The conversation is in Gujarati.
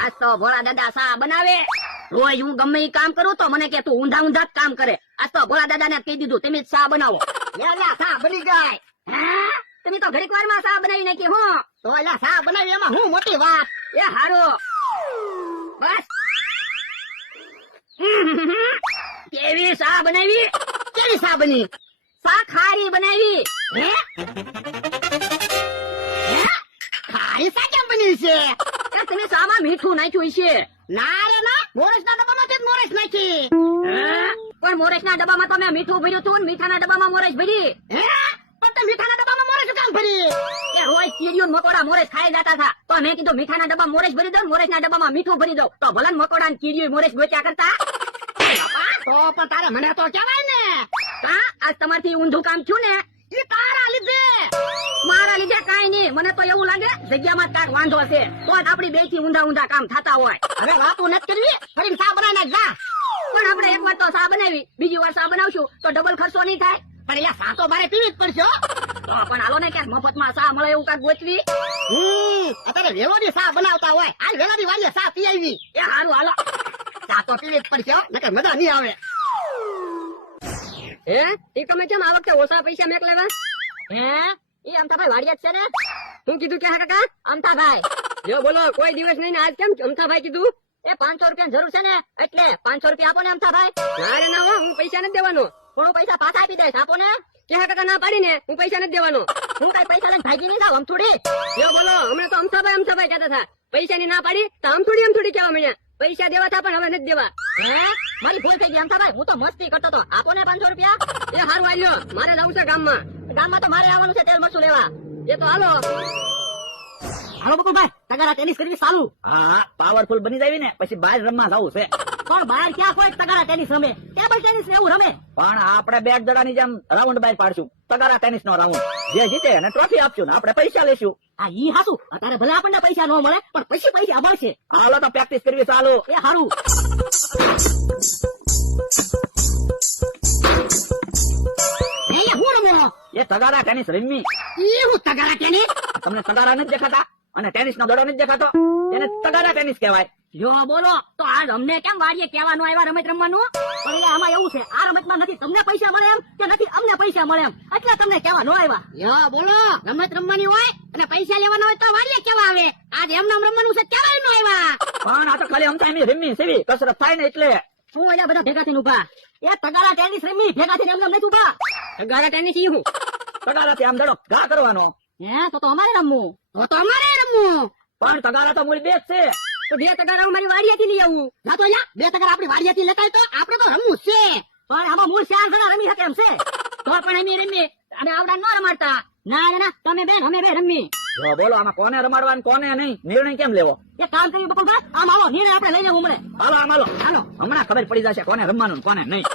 આજ તો ભોળા દાદા સા બનાવે. રોજ હું ગમે ઈ કામ કરું તો મને કે તું ઊંધા ઊંધા જ કામ કરે. આજ તો ભોળા દાદા ને કહી દીધું તમે જ સા બનાવો. એલા સા બની જાય. હા તમે તો ઘડીક વાર માં સા બનાવી નાખી. હું તો એલા સા બનાવી એમાં હું મોટી વાત. એ હારો બસ. કેવી સા બનાવી? કેવી સા બની? સા ખારી બનાવી. હે હે ખારી સા કેમ બની છે? કે તમે સામાં મીઠું નાખ્યું છે. ના રે ના, મોરસના ડબ્બામાં જ મોરસ નાખી. પણ મોરેશના ડબ્બામાં તો મેં મીઠું ભર્યું હતું ને મીઠાના ડબ્બામાં મોરેશ ભરી. હે પણ તે મીઠાના ડબ્બામાં મોરસ કેમ ભરી? એ રોજ કીડીઓ ને મકોડા મોરેશ ખાઈ જતા હતા તો મેં કીધું મીઠાના ડબ્બામાં મોરેશ ભરી દઉં, મોરેશના ડબ્બામાં મીઠું ભરી દઉં તો ભલે મકોડા ને કીડીઓ મોરેશ ગોચ્યા કરતા. તો પણ તારે મને તો કહેવાય ને. હા આજ તમારથી ઊંધું કામ થયું ને ઈ તારા લીધે. મારા લીધે કાંઈ નહીં. મને તો એવું લાગે જગ્યામાં કાંઈક વાંધો છે તો જ આપડી બે થી ઊંધા ઊંધા કામ થતા હોય. હવે વાતો નથી કરવી, ફરીને સા બનાવી નાખ જા. પણ આપણે એક વાર તો સા બનાવી, બીજી વાર સા બનાવશું તો ડબલ ખર્ચો નહીં થાય. પણ યા સા તો મારે પીવી જ પડશે હો. તો પણ હાલો ને ક્યાંક મફતમાં સા મળે એવું કાંઈક ગોતવી. અત્યારે વેલોની સા બનાવતા હોય. આ વેલાની વાલીએ સા પી આવી. એ હારું હાલો. સા તો પીવી જ પડશે હો, નકર મજા નહીં આવે. હે ઈ તમે કેમ આ વખતે ઓછા પૈસા મેક લેવા? હે ઈ અમથાભાઈ વાડિયા જ છે ને? શું કીધું કે કાકા? અમથાભાઈ. જો બોલો કોઈ દિવસ નહીં ને આજ કેમ અમથાભાઈ કીધું? એ 500 રૂપિયાની જરૂર છે ને એટલે 500 રૂપિયા આપો ને અમથાભાઈ. ના રે ના હો, હું પૈસા નથી દેવાનો. પણ હું પૈસા પાછા આપી દઈશ, આપો ને. કે કાકા ના પાડી ને હું પૈસા નથી દેવાનો. હું કઈ પૈસા લઈને ભાગી નહીં જાવ અમથોડી. જો બોલો હમણાં તો અમથાભાઈ કહેતા હતા. પૈસાની ના પાડી તો અમથોડી કહેવા મળ્યા. પૈસા દેવા હતા પણ હવે નથી દેવા. હે મારી ભૂલ થઈ ગઈ અમથાભાઈ, હું તો મસ્તી કરતો હતો. આપો ને 500 રૂપિયા. એ હારું આલ્યો, મારે જવું છે ગામમાં. ગામમાં તો મારે આવવાનું છે તેલ મરચું લેવા. એ તો હાલો. હાલો બકુલભાઈ, તગારા ટેનિસ કરવી ચાલુ. હા પાવરફુલ બની જાય ને પછી બહાર રમવા જવું છે. પણ બહાર ક્યાં કોઈ તગારા ટેનિસ રમે? ટેબલ ટેનિસ ને એવું રમે. પણ આપણે બેટ દડાની જેમ રાઉન્ડ બહાર પાડશું, તગારા ટેનિસ નો રાઉન્ડ. જે જીતે એને ટ્રોફી આપશું ને આપણે પૈસા લેશું. આ ઈ હાસુ, અત્યારે ભલે આપણને પૈસા ન મળે પણ પછી પૈસા મળશે. હાલો તો પ્રેક્ટિસ કરવી ચાલુ. એ હારું. હું રમો? એ તગારા ટેનિસ રમવી. ઈ હું તગારા ટેનિસ? તમને તગારા નથી દેખાતા અને ટેનિસ નો દડો નથી દેખાતો, એને તગારા ટેનિસ કહેવાય. જો બોલો તો આ અમને કેમ વાડીએ કહેવાનું આવ્યા રમત રમવાનું? પણ એટલે આમાં એવું છે, આ રમતમાં નથી તમને પૈસા મળે એમ કે નથી અમને પૈસા મળે એમ, એટલે તમને કહેવા ન આવ્યા. યો બોલો, રમત રમવાની હોય અને પૈસા લેવાના હોય તો વાડીએ કેવા આવે? આજ એમ નામ રમવાનું છે કેવાય ન આવ્યા. પણ આ તો ખાલી અમથા એમની રમવી સેવી કસરત થાય ને એટલે. શું એટલે બધા ભેગા થઈને ઉભા? એ તગારા ટેનિસ રમી ભેગા થઈને એમને નથી ઉભા. તગારા ટેનિસ ઈ હું? તગારાથી આમ દડો ઘા કરવાનો. હે તો અમારે રમવું. તો અમારે રમવું. પણ તગારા તો મૂળ બે જ છે. તો 2 તગારા હું મારી વાડીએથી લઈ આવું. ના તો યા 2 તગારા આપણી વાડીએથી લેતા હોય તો આપણે તો રમવું છે. પણ આમાં મૂળ 4 જણા રમી શકે એમ છે. તો પણ અમે રમીએ, અમે આવડા ન રમાડતા. ના રે ના, તમે બેન અમે બે રમી. જો બોલો આમાં કોને રમાડવા ને કોને નહીં, નિર્ણય કેમ લેવો? એક કામ કર્યું બકુલભાઈ, આમ આવો નિર્ણય આપણે લઈ લેવું મળે. હાલો આમ હાલો હાલો હમણાં ખબર પડી જશે કોને રમવાનું ને કોને નહીં.